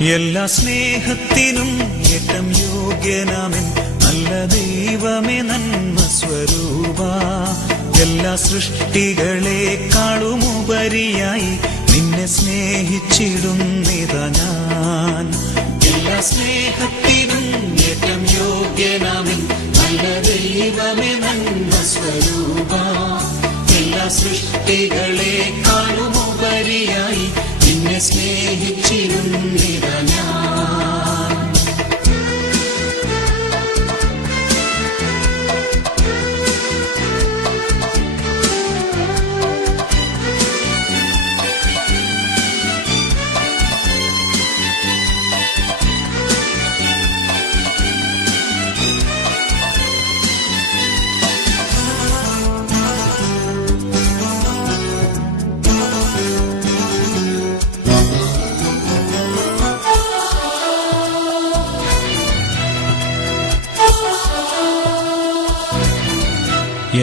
എല്ലാ സ്നേഹത്തിനും ഏറ്റം യോഗ്യനാമൻ നല്ല ദൈവമേ നന്മ സ്വരൂപ. എല്ലാ സൃഷ്ടികളെക്കാളുമുപരിയായി നിന്നെ സ്നേഹിച്ചിടുന്നിതാ ഞാൻ. എല്ലാ സ്നേഹത്തിനും ഏറ്റം യോഗ്യനാമൻ നല്ല ദൈവമേ നന്മ സ്വരൂപ. എല്ലാ സൃഷ്ടികളെക്കാളുമുപരിയായി നിന്നെ സ്നേഹിച്ചിരുന്നിതാ ഞാൻ.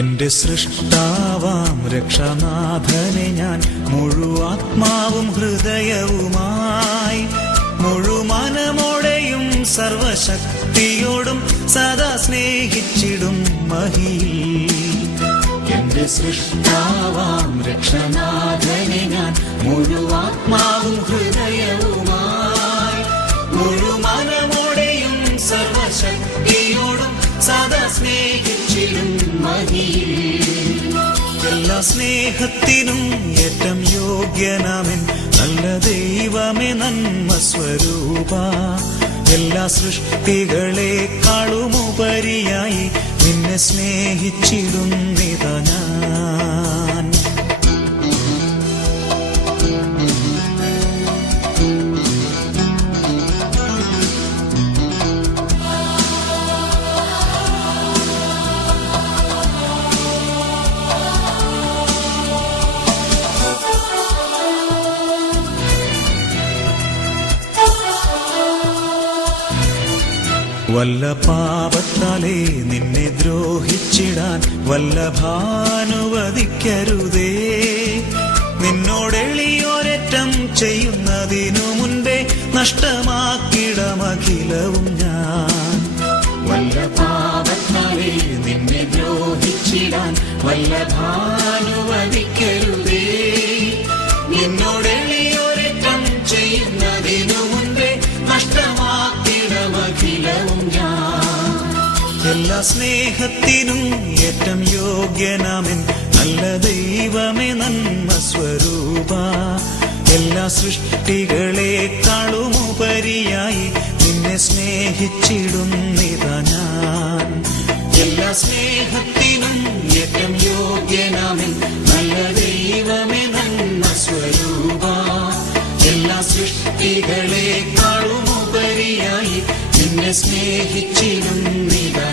എന്റെ സൃഷ്ടാവാം രക്ഷനാഥനെ ഞാൻ മുഴുവാത്മാവും ഹൃദയവുമായി മുഴുമനമോടെയും സർവശക്തിയോടും സദാ സ്നേഹിച്ചിടും മഹിയിൽ. എന്റെ സൃഷ്ടാവാം രക്ഷനാഥനെ ഞാൻ മുഴുവാത്മാവും ഹൃദയവുമായി മുഴുമനമോടെയും സർവശക്തിയോടും സദാ സ്നേഹിച്ചിടും മഹിയിൽ. എല്ലാ സ്നേഹത്തിനും ഏറ്റം യോഗ്യനാമൻ നല്ല ദൈവമേ നന്മ സ്വരൂപ. എല്ലാ സൃഷ്ടികളെക്കാളുമുപരിയായി നിന്നെ സ്നേഹിച്ചിടുന്നിതാ ഞാൻ. വല്ല പാപത്താലേ നിന്നെ ദ്രോഹിച്ചിടാൻ വല്ലഭാനുവദിക്കരുതേ. നിന്നോടെളിയോരറ്റം ചെയ്യുന്നതിനു മുൻപേ നഷ്ടമാക്കിടമഖിലവും ഞാൻ. വല്ല പാപത്താലേ നിന്നെ ദ്രോഹിച്ചിടാൻ വല്ലഭാനുവദിക്കരുതേ. നിന്നോടെളിയോരറ്റം ചെയ്യുന്നതിനു മുൻപേ നഷ്ടമാക്കിടമഖിലവും ഞാൻ. എല്ലാ സ്നേഹത്തിനും ഏറ്റം യോഗ്യനാമൻ നല്ല ദൈവമേ നന്മ സ്വരൂപ. എല്ലാ സൃഷ്ടികളെക്കാളുമുപരിയായി നിന്നെ സ്നേഹിച്ചിടുന്നിതാ ഞാൻ. എല്ലാ സ്നേഹത്തിനും ഏറ്റം യോഗ്യനാമൻ നല്ല ദൈവമേ നന്മ സ്വരൂപ. എല്ലാ സൃഷ്ടികളെക്കാളുമുപരിയായി നിന്നെ സ്നേഹിച്ചിടുന്നിതാ